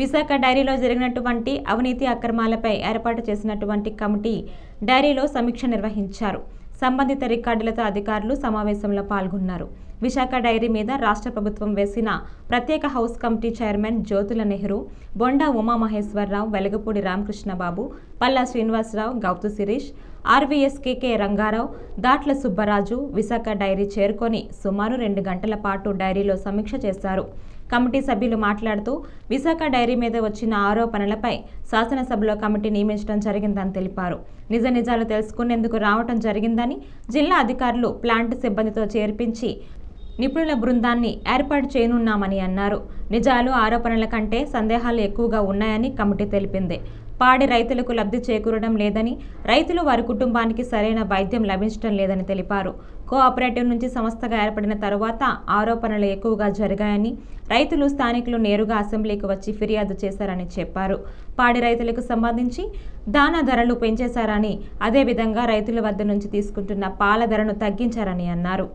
విశాఖ డైరీలో జరిగినటువంటి అవినీతి అక్రమాలపై ఏర్పాటు చేసినటువంటి కమిటీ డైరీలో సమీక్ష నిర్వహించారు. సంబంధిత రికార్డులతో అధికారులు సమావేశంలో పాల్గొన్నారు. విశాఖ డైరీ మీద రాష్ట్ర ప్రభుత్వం వేసిన ప్రత్యేక house committee chairman Jyothula Nehru, Bonda Umamaheswara Rao, Velagapudi Ramakrishna Babu, Palla Srinivasa Rao, Gouthu Sirish, RVSKK Ranga Rao, Datla Subbaraju Visakha dairy చేరుకొని సుమారు 2 గంటల పాటు డైరీలో సమీక్ష చేశారు. కమిటీ సభ్యులు మాట్లాడుతూ విశాఖ డైరీ మీద వచ్చిన ఆరోపణలపై శాసనసభలో కమిటీ నియమించడం జరిగిందని తెలిపారు. నిజ నిజాలు తెలుసుకునేందుకు రావటం జరిగిందని, జిల్లా అధికారులు ప్లాంట్ సిబ్బందితో చేర్పించి నిపుణుల బృందాన్ని ఏర్పాటు చేయనున్నామని అన్నారు. నిజాలు ఆరోపణల కంటే సందేహాలు ఎక్కువగా ఉన్నాయని కమిటీ తెలిపింది. పాడి రైతులకు లబ్ధి చేకూరడం లేదని, రైతులు వారి కుటుంబానికి సరైన వైద్యం లభించడం లేదని తెలిపారు. కోఆపరేటివ్ నుంచి సంస్థగా ఏర్పడిన తరువాత ఆరోపణలు ఎక్కువగా జరిగాయని, రైతులు స్థానికులు నేరుగా అసెంబ్లీకి వచ్చి ఫిర్యాదు చేశారని చెప్పారు. పాడి రైతులకు సంబంధించి దానా ధరలు పెంచేశారని, అదేవిధంగా రైతుల వద్ద నుంచి తీసుకుంటున్న పాల ధరను తగ్గించారని అన్నారు.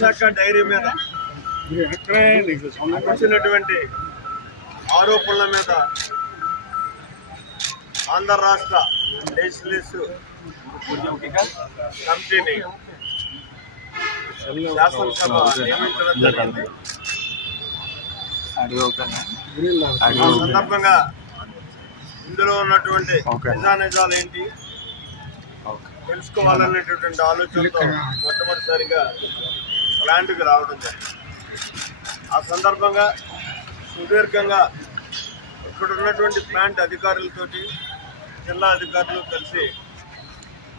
విశాఖ డైరీ మీద వచ్చినటువంటి ఆరోపణల మీద ఆంధ్ర రాష్ట్ర లెజిస్లేటివ్ కమిటీని శాసనసభ నియమించడం జరిగింది. ఆ సందర్భంగా ఇందులో ఉన్నటువంటి నిజాలు ఏంటి తెలుసుకోవాలనేటటువంటి ఆలోచనతో మొట్టమొదటిసారిగా ప్లాంట్కి రావడం జరిగింది. ఆ సందర్భంగా సుదీర్ఘంగా ఇక్కడ ఉన్నటువంటి ప్లాంట్ అధికారులతోటి జిల్లా అధికారులు కలిసి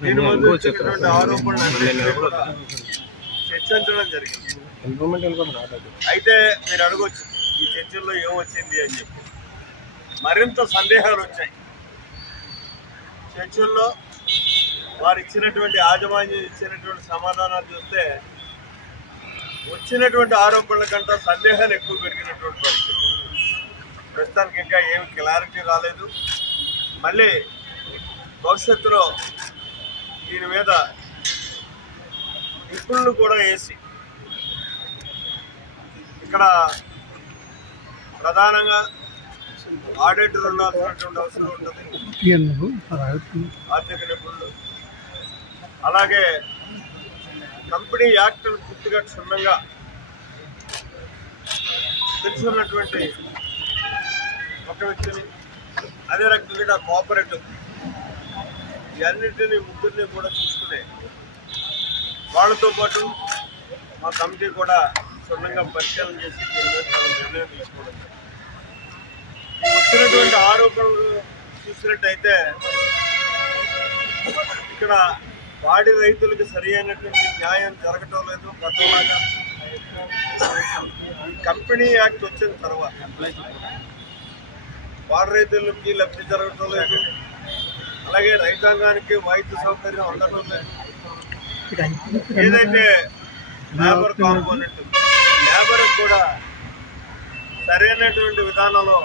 దీని ముందు వచ్చినటువంటి ఆరోపణలు కూడా చర్చించడం జరిగింది. అయితే మీరు అడగొచ్చు ఈ చర్చల్లో ఏమొచ్చింది అని చెప్పి. మరింత సందేహాలు వచ్చాయి. చర్చల్లో వారు ఇచ్చినటువంటి యాజమాన్యం ఇచ్చినటువంటి సమాధానాలు చూస్తే వచ్చినటువంటి ఆరోపణల కంటే సందేహాలు ఎక్కువ పెరిగినటువంటి పరిస్థితి. ప్రస్తుతానికి ఇంకా ఏమి క్లారిటీ రాలేదు. మళ్ళీ భవిష్యత్తులో దీని మీద నిపుణులు కూడా వేసి ఇక్కడ ప్రధానంగా ఆడిటర్ ఉండాల్సినటువంటి అవసరం ఉంటుంది. ఆర్థిక నిపుణులు, అలాగే కంపెనీ యాక్ట్ను పూర్తిగా క్షుణ్ణంగా తెలుసున్నటువంటి ఒక వ్యక్తిని, అదే రకంగా కోఆపరేటివ్ ఇవన్నింటినీ ముగ్గురిని కూడా చూసుకునే వాళ్ళతో పాటు మా కమిటీ కూడా క్షుణ్ణంగా పరిశీలన చేసి దీని మీద నిర్ణయం తీసుకోవడం. వచ్చినటువంటి ఆరోపణలు చూసినట్టయితే ఇక్కడ పాడి రైతులకు సరి అయినటువంటి న్యాయం జరగటం లేదు. గతంలాగా కంపెనీ యాక్ట్ వచ్చిన తర్వాత పాడి రైతులకి లబ్ధి జరగటం లేదు. అలాగే రైతాంగానికి వైద్య సౌకర్యం అందటం లేదు. ఏదైతే లేబర్ కాంపోనెంట్ లేబర్ కూడా సరైనటువంటి విధానంలో